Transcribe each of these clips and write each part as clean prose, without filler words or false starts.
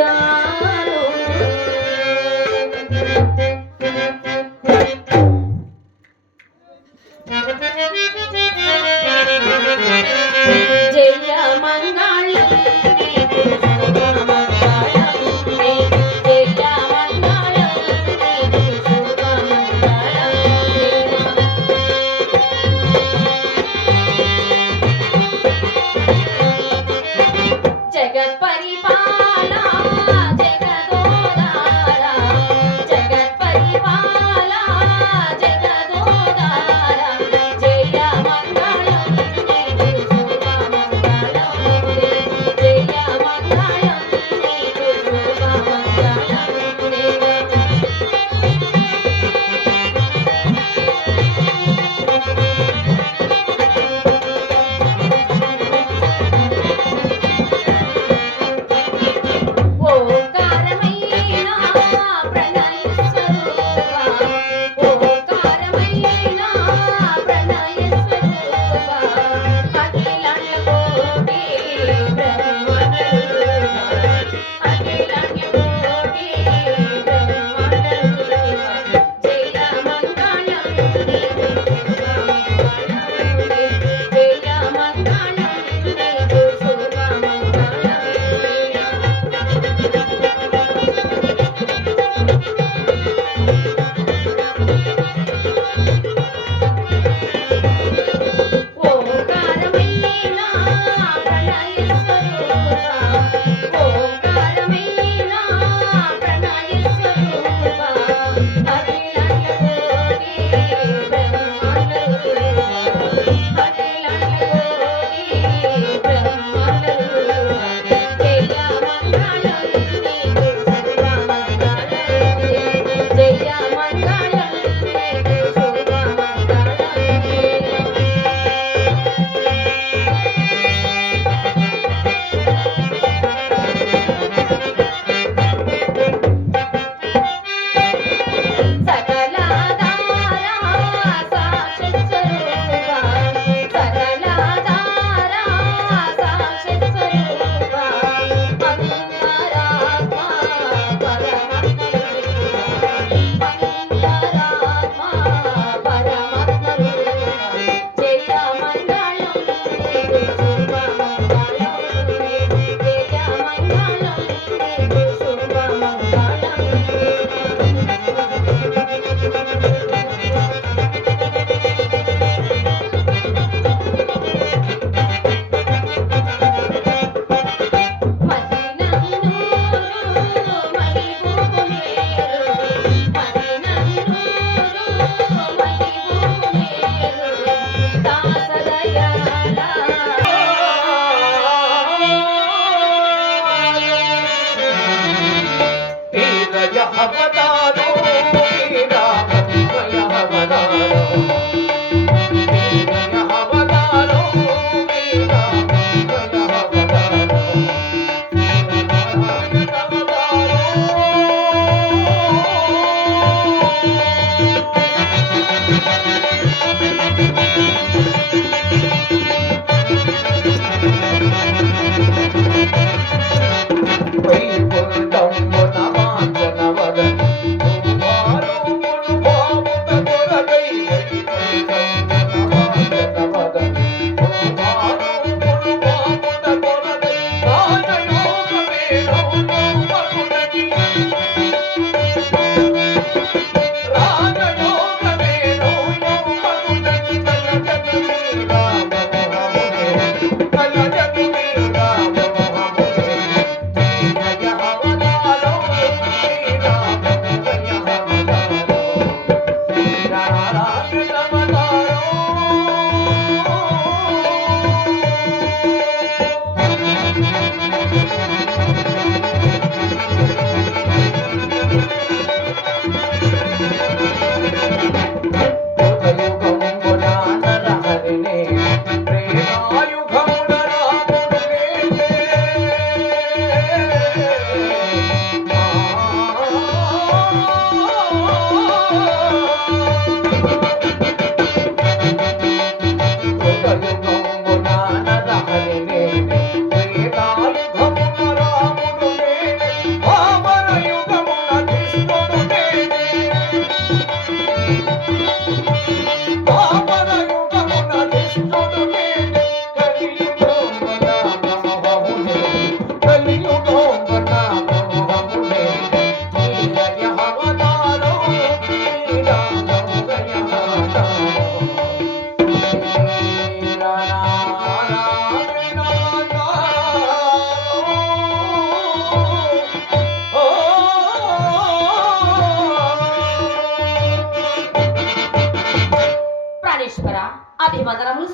చాలు జయ మంగళం నీకు శుభ మంగళం జయ మంగళం నీకు శుభ మంగళం జగత్ పరిపాల జగదోదార జగత్ పరిపాల జగదోదార జయ మంగళం నీకు శుభ మంగళం జయ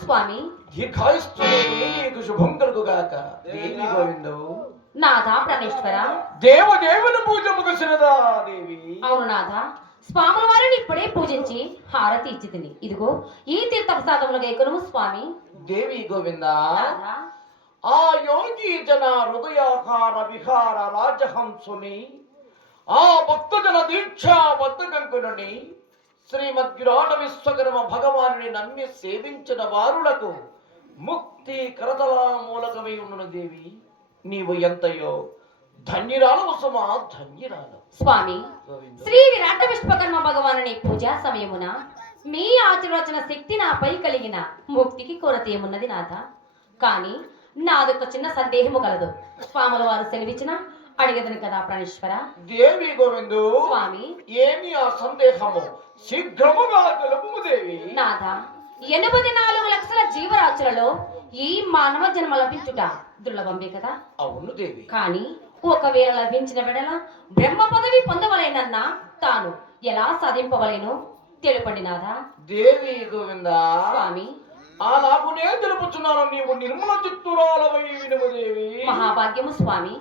స్వామి. దీర్ఘాయుష్దేవి నీకు శుభం కలుగుగాక. దేవి గోవిందు. నాథ ప్రాణేశ్వర. దేవదేవుని పూజ ముగిసినదా దేవి? అవును నాథ, స్వాముల వారిని ఇప్పుడే పూజించి హారతి ఇచ్చి తిని ఇదిగో ఈ తీర్థ ప్రసాదములుగా ఎక్కును స్వామి. దేవి గోవింద. నాథ, ఆ యోగి జన హృదయాకార విహార రాజహంసుని ఆ భక్తజన దీక్షా బద్ధకంకుని శ్రీమద్గురాణ విశ్వకర్మ భగవానుని నమ్మి సేవించిన వారులకు ముక్తి కరతల మూలకమై ఉన్నను దేవి. నీవు ఎంతయో ధన్యురాలు సుమా, ధన్యురాలు. స్వామి, గోవింద. శ్రీ విరాట విశ్వకర్మ భగవానుని పూజా సమయమున మీ ఆశీర్వచన శక్తి నాపై కలిగిన ముక్తికి కొరత ఏమున్నది నాథ. కానీ నాదొక చిన్న సందేహము కలదు. స్వాముల వారు సెలవిచ్చిన అడిగదని కదా ప్రాణేశ్వర. దేవి గోవిందు. స్వామి, ఏమి ఆ సందేహము? శీఘ్రముగా తెలుపుము దేవి. నాథ, 84 లక్షల జీవరాశులలో ఈ మానవ జన్మ లభించుట దుర్లభమే కదా. అవును దేవి. కానీ ఒకవేళ లభించిన వెడల బ్రహ్మ పదవి పొందవలేనన్నా తాను ఎలా సాధింపవలేను తెలుపండి నాథ. దేవి గోవింద. స్వామి, అలాగునే తెలుపుచున్నాను. నీవు నిర్మల చిత్తురాలవై వినుము దేవి. మహాభాగ్యము స్వామి.